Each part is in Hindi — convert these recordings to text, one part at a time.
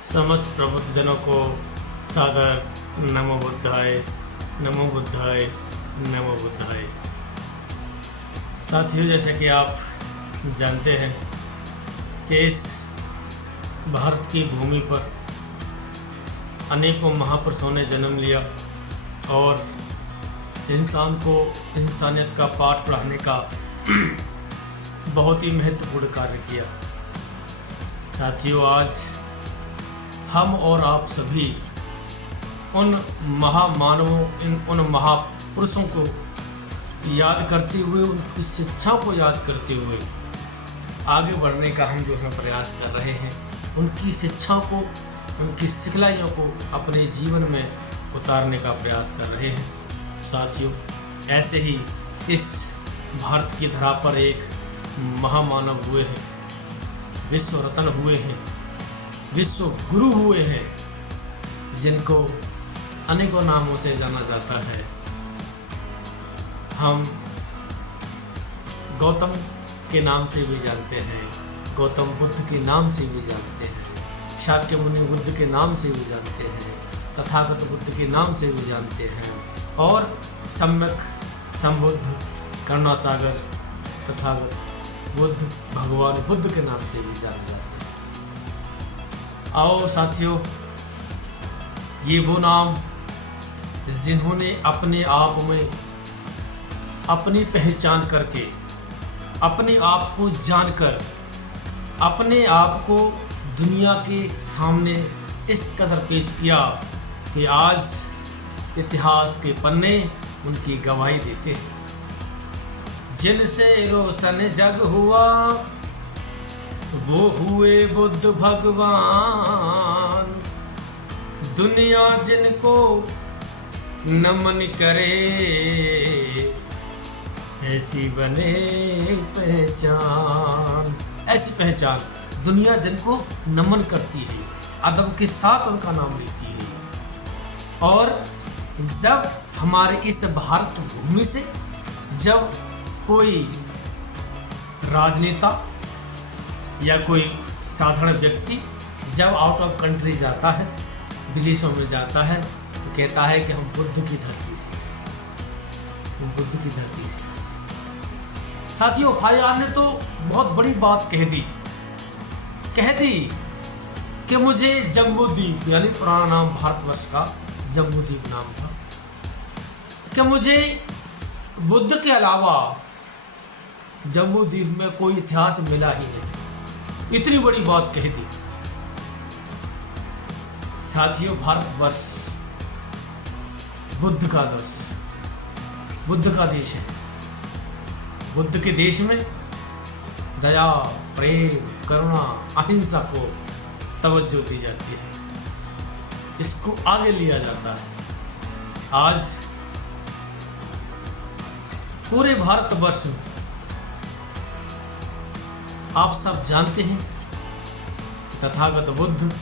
समस्त प्रबुद्धजनों को सादर नमो बुद्धाय, नमो बुद्धाय, नमो बुद्धाय। साथियों, जैसे कि आप जानते हैं कि इस भारत की भूमि पर अनेकों महापुरुषों ने जन्म लिया और इंसान को इंसानियत का पाठ पढ़ाने का बहुत ही महत्वपूर्ण कार्य किया। साथियों, आज हम और आप सभी उन महामानवों, उन महापुरुषों को याद करते हुए, उनकी शिक्षाओं को याद करते हुए आगे बढ़ने का हम जो है प्रयास कर रहे हैं। उनकी शिक्षाओं को, उनकी सिखलाइयों को अपने जीवन में उतारने का प्रयास कर रहे हैं। साथियों, ऐसे ही इस भारत की धरा पर एक महामानव हुए हैं, विश्व रत्न हुए हैं, विश्व गुरु हुए हैं, जिनको अनेकों नामों से जाना जाता है। हम गौतम के नाम से भी जानते हैं, गौतम बुद्ध के नाम से भी जानते हैं, शाक्य मुनि बुद्ध के नाम से भी जानते हैं, तथागत बुद्ध के नाम से भी जानते हैं और सम्यक संबुद्ध, करुणासागर, तथागत बुद्ध, भगवान बुद्ध के नाम से भी जाने जाते हैं। आओ साथियों, ये वो नाम जिन्होंने अपने आप में अपनी पहचान करके, अपने आप को जानकर, अपने आप को दुनिया के सामने इस कदर पेश किया कि आज इतिहास के पन्ने उनकी गवाही देते हैं। जिनसे रोशन जग हुआ वो हुए बुद्ध भगवान। दुनिया जिनको नमन करे ऐसी बने पहचान। ऐसी पहचान दुनिया जिनको नमन करती है, अदब के साथ उनका नाम लेती है। और जब हमारे इस भारत भूमि से जब कोई राजनेता या कोई साधारण व्यक्ति जब आउट ऑफ कंट्री जाता है, विदेशों में जाता है, तो कहता है कि हम बुद्ध की धरती से, हम बुद्ध की धरती से। साथियों, फायर ने तो बहुत बड़ी बात कह दी कि मुझे जम्बूद्वीप, यानी पुराना नाम भारतवर्ष का जम्बूद्वीप नाम था, कि मुझे बुद्ध के अलावा जम्बूद्वीप में कोई इतिहास मिला ही नहीं। इतनी बड़ी बात कह दी। साथियों, भारतवर्ष बुद्ध का देश, बुद्ध का देश है। बुद्ध के देश में दया, प्रेम, करुणा, अहिंसा को तवज्जो दी जाती है, इसको आगे लिया जाता है। आज पूरे भारतवर्ष में आप सब जानते हैं कि तथागत बुद्ध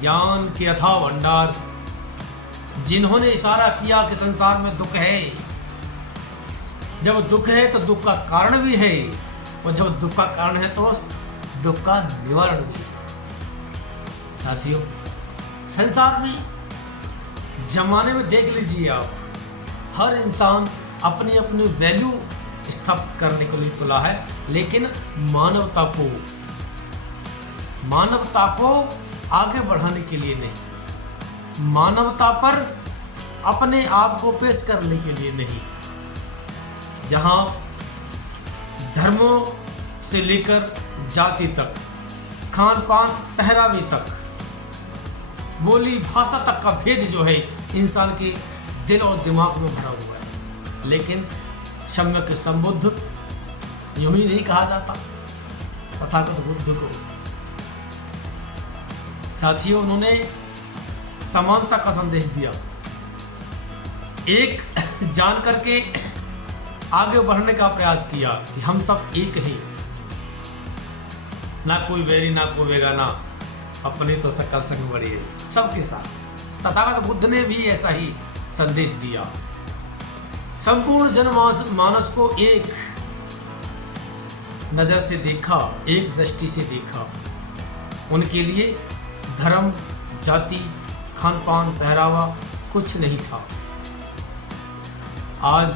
ज्ञान के अथाह भंडार, जिन्होंने इशारा किया कि संसार में दुख है, जब दुख है तो दुख का कारण भी है, और जब दुख का कारण है तो दुख का निवारण भी है। साथियों, संसार में, जमाने में देख लीजिए आप, हर इंसान अपनी अपनी वैल्यू स्थापित करने के लिए तुला है, लेकिन मानवता को आगे बढ़ाने के लिए नहीं, मानवता पर अपने आप को पेश करने के लिए नहीं। जहां धर्मों से लेकर जाति तक, खान पान, पहरावे तक, बोली भाषा तक का भेद जो है इंसान के दिल और दिमाग में भरा हुआ है, लेकिन सम्यक संबुद्ध यूं ही नहीं कहा जाता तथागत बुद्ध को। साथियों, उन्होंने समानता का संदेश दिया, एक जान करके आगे बढ़ने का प्रयास किया कि हम सब एक ही, ना कोई वैरी ना कोई बेगाना, अपनी तो सकल संग बड़ी है, सबके साथ। तथागत बुद्ध ने भी ऐसा ही संदेश दिया। संपूर्ण जनमानस को एक नज़र से देखा, एक दृष्टि से देखा, उनके लिए धर्म, जाति, खान पान, पहरावा कुछ नहीं था। आज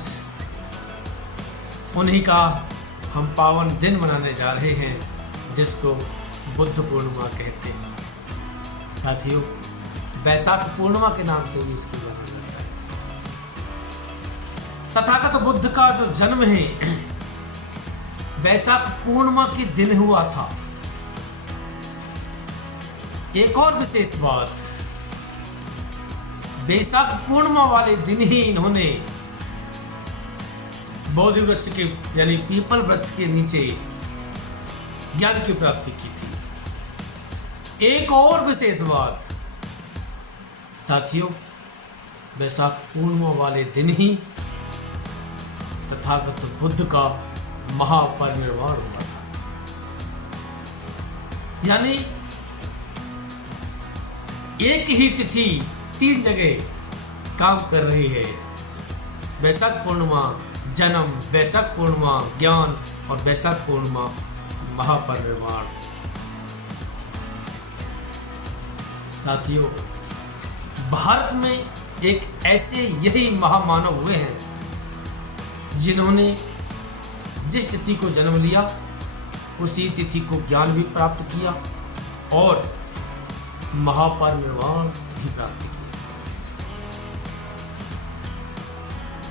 उन्हीं का हम पावन दिन मनाने जा रहे हैं, जिसको बुद्ध पूर्णिमा कहते हैं। साथियों, वैशाख पूर्णिमा के नाम से भी इसको जाना जाता है। तथागत बुद्ध का जो जन्म है वैशाख पूर्णिमा के दिन हुआ था। एक और विशेष बात, वैशाख पूर्णिमा वाले दिन ही इन्होंने बोधि वृक्ष के यानी पीपल वृक्ष के नीचे ज्ञान की प्राप्ति की थी। एक और विशेष बात साथियों, वैशाख पूर्णिमा वाले दिन ही तथागत बुद्ध का महापरिनिर्वाण हुआ था। यानी एक ही तिथि 3 जगह काम कर रही है। वैशाख पूर्णिमा जन्म, वैशाख पूर्णिमा ज्ञान और वैशाख पूर्णिमा महापरिनिर्वाण। साथियों, भारत में एक ऐसे यही महामानव हुए हैं जिन्होंने जिस तिथि को जन्म लिया उसी तिथि को ज्ञान भी प्राप्त किया और महापरिनिर्वाण भी प्राप्त किया।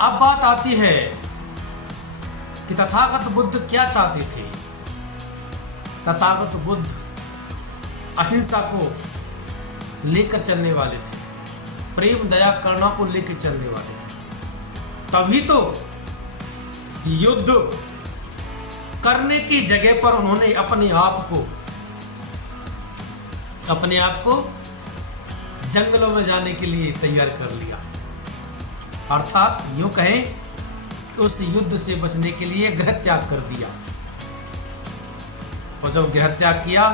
अब बात आती है कि तथागत बुद्ध क्या चाहते थे। तथागत बुद्ध अहिंसा को लेकर चलने वाले थे, प्रेम दया करुणा को लेकर चलने वाले थे। तभी तो युद्ध करने की जगह पर उन्होंने अपने आप को जंगलों में जाने के लिए तैयार कर लिया। अर्थात यूं कहें, उस युद्ध से बचने के लिए गृह त्याग कर दिया। और जब गृह त्याग किया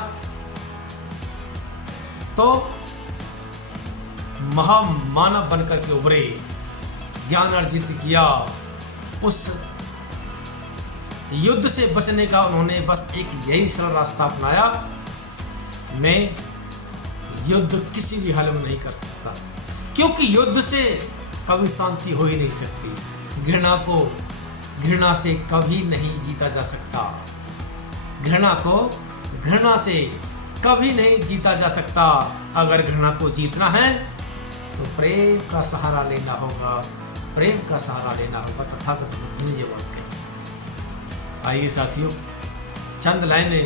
तो महामानव बनकर के उभरे, ज्ञान अर्जित किया। उस युद्ध से बचने का उन्होंने बस एक यही सरल रास्ता अपनाया, मैं युद्ध किसी भी हाल में नहीं कर सकता, क्योंकि युद्ध से कभी शांति हो ही नहीं सकती। घृणा को घृणा से कभी नहीं जीता जा सकता। घृणा को घृणा से कभी नहीं जीता जा सकता। अगर घृणा को जीतना है तो प्रेम का सहारा लेना होगा, प्रेम का सहारा लेना होगा। तथागत बुद्ध ने ये बात कही। आइए साथियों, चंद लाइनें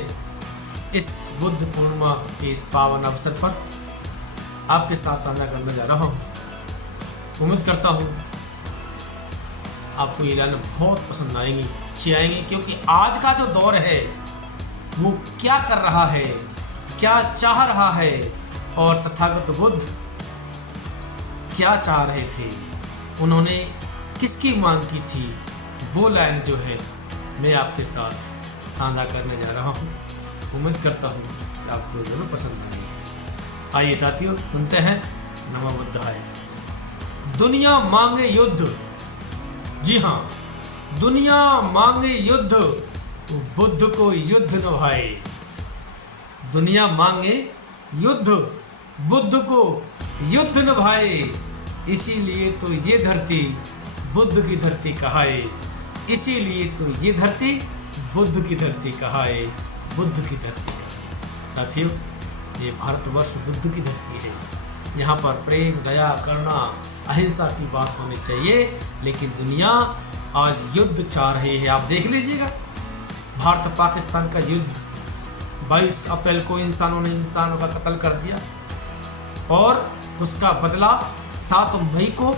इस बुद्ध पूर्णिमा के इस पावन अवसर पर आपके साथ साझा करने जा रहा हूँ। उम्मीद करता हूँ आपको ये लाइनें बहुत पसंद आएंगी, अच्छी आएंगी, क्योंकि आज का जो दौर है वो क्या कर रहा है, क्या चाह रहा है और तथागत बुद्ध क्या चाह रहे थे, उन्होंने किसकी मांग की थी, वो लाइन जो है मैं आपके साथ साझा करने जा रहा हूँ। उम्मीद करता हूँ कि आपको जरूर पसंद आएगी। आइए साथियों, सुनते हैं नमो बुद्धाय। दुनिया मांगे युद्ध, जी हाँ, दुनिया मांगे युद्ध, बुद्ध को युद्ध निभाए। दुनिया मांगे युद्ध, बुद्ध को युद्ध निभाए। इसीलिए तो ये धरती बुद्ध की धरती कहाए। इसीलिए तो ये धरती बुद्ध की धरती कहाए। बुद्ध की धरती। साथियों, ये भारतवर्ष बुद्ध की धरती है। यहाँ पर प्रेम, दया, करुणा, अहिंसा की बात होनी चाहिए, लेकिन दुनिया आज युद्ध चाह रही है। आप देख लीजिएगा, भारत पाकिस्तान का युद्ध, 22 अप्रैल को इंसानों ने इंसानों का कत्ल कर दिया और उसका बदला 7 मई को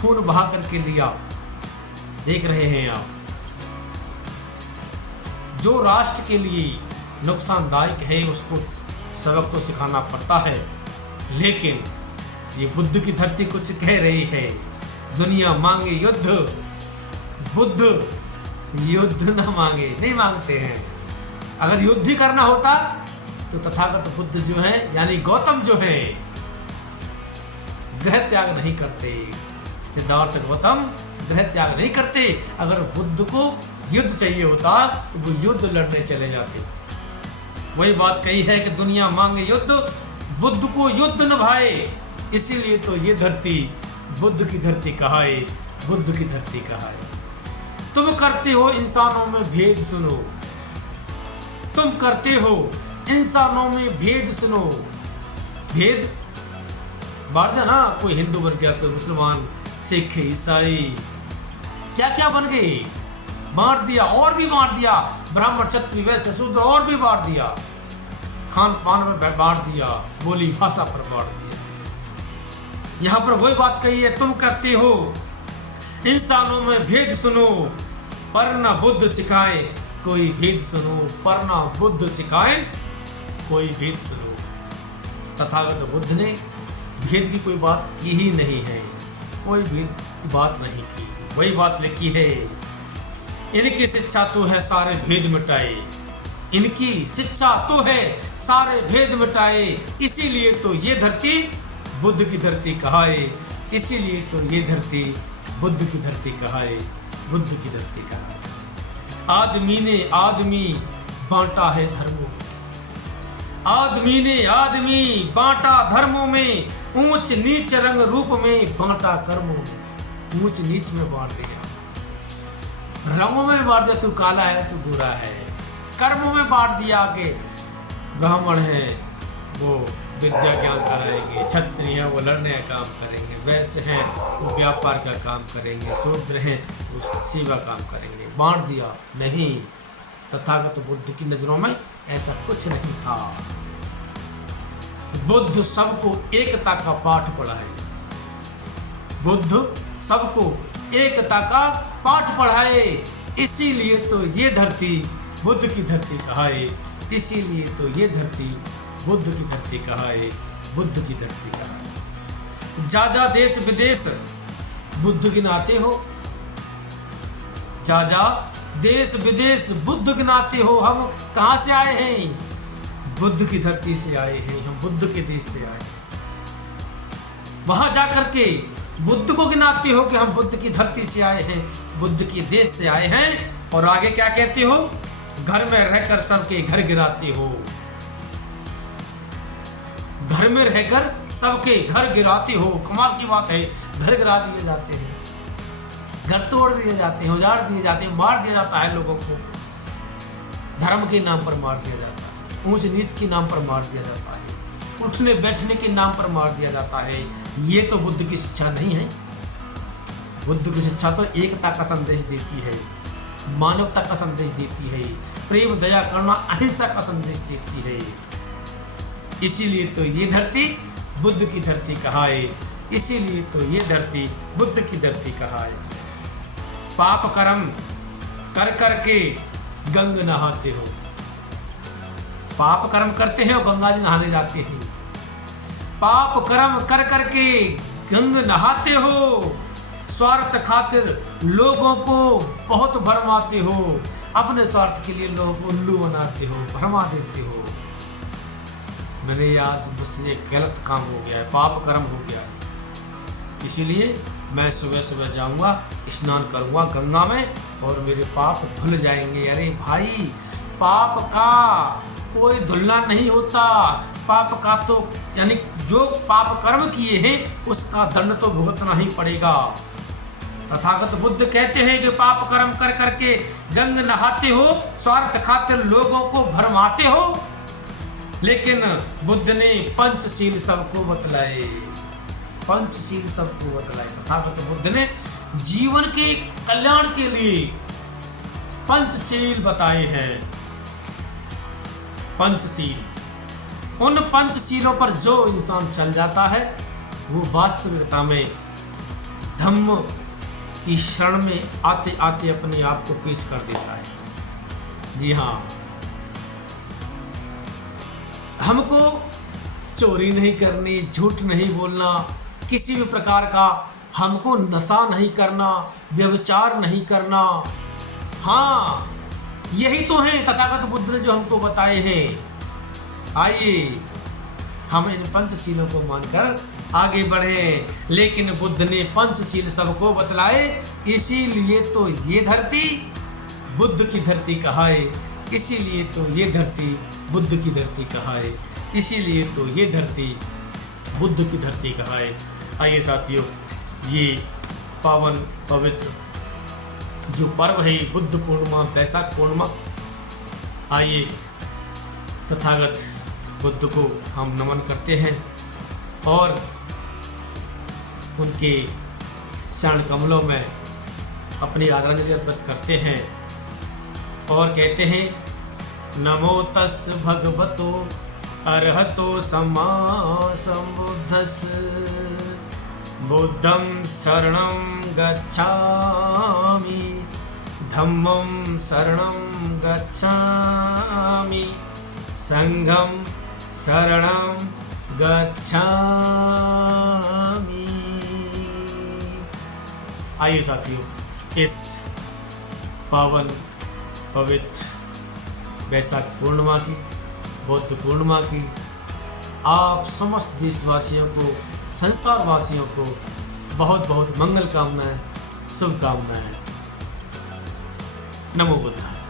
खून बहा करके लिया। देख रहे हैं आप, जो राष्ट्र के लिए नुकसानदायक है उसको सबक तो सिखाना पड़ता है, लेकिन ये बुद्ध की धरती कुछ कह रही है। दुनिया मांगे युद्ध, बुद्ध युद्ध न मांगे, नहीं मांगते हैं। अगर युद्ध ही करना होता तो तथागत बुद्ध जो है यानी गौतम जो है गृह त्याग नहीं करते। सिद्धार्थ गौतम गृह त्याग नहीं करते। अगर बुद्ध को युद्ध चाहिए होता तो वो युद्ध लड़ने चले जाते। वही बात कही है कि दुनिया मांगे युद्ध, बुद्ध को युद्ध न भाए, इसीलिए तो ये धरती बुद्ध की धरती कहाए, बुद्ध की धरती कहाए। तुम करते हो इंसानों में भेद सुनो, तुम करते हो इंसानों में भेद सुनो। भेद बांट दिया ना, कोई हिंदू बन गया, कोई मुसलमान, सिख, ईसाई, क्या क्या बन गए, बांट दिया, और भी बांट दिया, ब्राह्मण, क्षत्रिय, वैश्य, शूद्र, और भी बांट दिया, खान पान में बांट दिया, बोली भाषा पर बांट दिया। यहां पर वही बात कही है, तुम करते हो इंसानों में भेद सुनो, पर न बुद्ध सिखाए कोई भेद सुनो, पर न बुद्ध सिखाए कोई भेद सुनो। तथागत बुद्ध ने भेद की कोई बात की ही नहीं है, कोई भेद की बात नहीं की। वही बात लिखी है, इनकी शिक्षा तो है सारे भेद मिटाए, इनकी शिक्षा तो है सारे भेद मिटाए, इसीलिए तो ये धरती बुद्ध की धरती कहाए, इसीलिए तो ये धरती बुद्ध की धरती कहाए, बुद्ध की धरती कहाए। आदमी ने आदमी बांटा है धर्मों में, आदमी ने आदमी बांटा धर्मों में, ऊंच नीच रंग रूप में बांटा कर्मों में। ऊंच नीच में बांट दिया, रंगों में बांट दिया, तू काला है तू गोरा है, कर्मों में बांट दिया कि ब्राह्मण है वो विद्या ज्ञान कराएंगे, क्षत्रिय हैं वो लड़ने का काम करेंगे, वैश्य हैं वो व्यापार का काम करेंगे, शूद्र हैं वो सेवा काम करेंगे। बांट दिया नहीं, तथागत बुद्ध की नजरों में ऐसा कुछ नहीं था। बुद्ध सबको एकता का पाठ पढ़ाए, बुद्ध सबको एकता का पाठ पढ़ाए, इसीलिए तो ये धरती बुद्ध की धरती कहाए, इसीलिए तो ये धरती बुद्ध की धरती कहाए, बुद्ध की धरती कहाए। जा जा देश विदेश बुद्ध गिनाते हो, जा जा देश विदेश बुद्ध गिनाते हो, हम कहाँ से आए हैं? बुद्ध की धरती से आए हैं, हम बुद्ध के देश से आए हैं। वहां जाकर के बुद्ध को गिनाते हो कि हम बुद्ध की धरती से आए हैं, बुद्ध के देश से आए हैं, और आगे क्या कहते हो? घर में रहकर सबके घर गिराते हो, घर में रहकर सबके घर गिराते हो। कमाल की बात है, घर गिरा दिए जाते हैं, घर तोड़ दिए जाते हैं, उजाड़ दिए जाते हैं, मार दिया जाता है लोगों को, धर्म के नाम पर मार दिया जाता है, ऊंच नीच के नाम पर मार दिया जाता है, उठने बैठने के नाम पर मार दिया जाता है। ये तो बुद्ध की शिक्षा नहीं है। बुद्ध की शिक्षा तो एकता का संदेश देती है, मानवता का संदेश देती है, प्रेम, दया, करुणा, अहिंसा का संदेश देती है। इसीलिए तो ये धरती बुद्ध की धरती कहाए, इसीलिए तो ये धरती बुद्ध की धरती कहाए। पाप कर्म कर करके गंग नहाते हो, पाप कर्म करते हैं और गंगा जी नहाने जाते हैं। पाप कर्म कर करके गंग नहाते हो, स्वार्थ खातिर लोगों को बहुत भरमाते हो, अपने स्वार्थ के लिए लोगों को उल्लू बनाते हो, भरमा देते हो। मैंने आज मुझसे गलत काम हो गया है, पाप कर्म हो गया है, इसीलिए मैं सुबह सुबह जाऊंगा, स्नान करूंगा गंगा में और मेरे पाप धुल जाएंगे। अरे भाई, पाप का कोई धुलना नहीं होता, पाप का तो यानी जो पाप कर्म किए हैं उसका दंड तो भुगतना ही पड़ेगा। तथागत बुद्ध कहते हैं कि पाप कर्म कर करके गंग नहाते हो, स्वार्थ खातिर लोगों को भरमाते हो, लेकिन बुद्ध ने पंचशील सबको बतलाए, पंचशील सबको बतलाए। तथागत बुद्ध ने जीवन के कल्याण के लिए पंचशील बताए हैं। पंचशील, उन पंचशीलों पर जो इंसान चल जाता है वो वास्तविकता में धम्म की शरण में आते आते अपने आप को पेश कर देता है। जी हाँ, हमको चोरी नहीं करनी, झूठ नहीं बोलना, किसी भी प्रकार का हमको नशा नहीं करना, व्यभिचार नहीं करना। हाँ, यही तो है तथागत बुद्ध ने जो हमको बताए हैं। आइए हम इन पंचशीलों को मानकर आगे बढ़े। लेकिन बुद्ध ने पंचशील सबको बतलाए, इसीलिए तो ये धरती बुद्ध की धरती कहाए, इसीलिए तो ये धरती बुद्ध की धरती कहा है, इसीलिए तो ये धरती बुद्ध की धरती कहा है। आइए साथियों, ये पावन पवित्र जो पर्व है बुद्ध पूर्णिमा, वैशाख पूर्णिमा, आइए तथागत बुद्ध को हम नमन करते हैं और उनके चरण कमलों में अपनी आदरांजलि अर्पित करते हैं और कहते हैं नमो तस् भगवतो अरहतो सम्मा सम्बुद्धस् बुद्धं शरणं गच्छामि धम्मं शरणं गच्छामि संघं शरणं गच्छामि। आइए साथियों, इस पावन पवित्र वैशाख पूर्णिमा की, बुद्ध पूर्णिमा की आप समस्त देशवासियों को, संसार वासियों को बहुत बहुत मंगल कामनाएं, शुभकामनाएं। नमो बुद्धाय।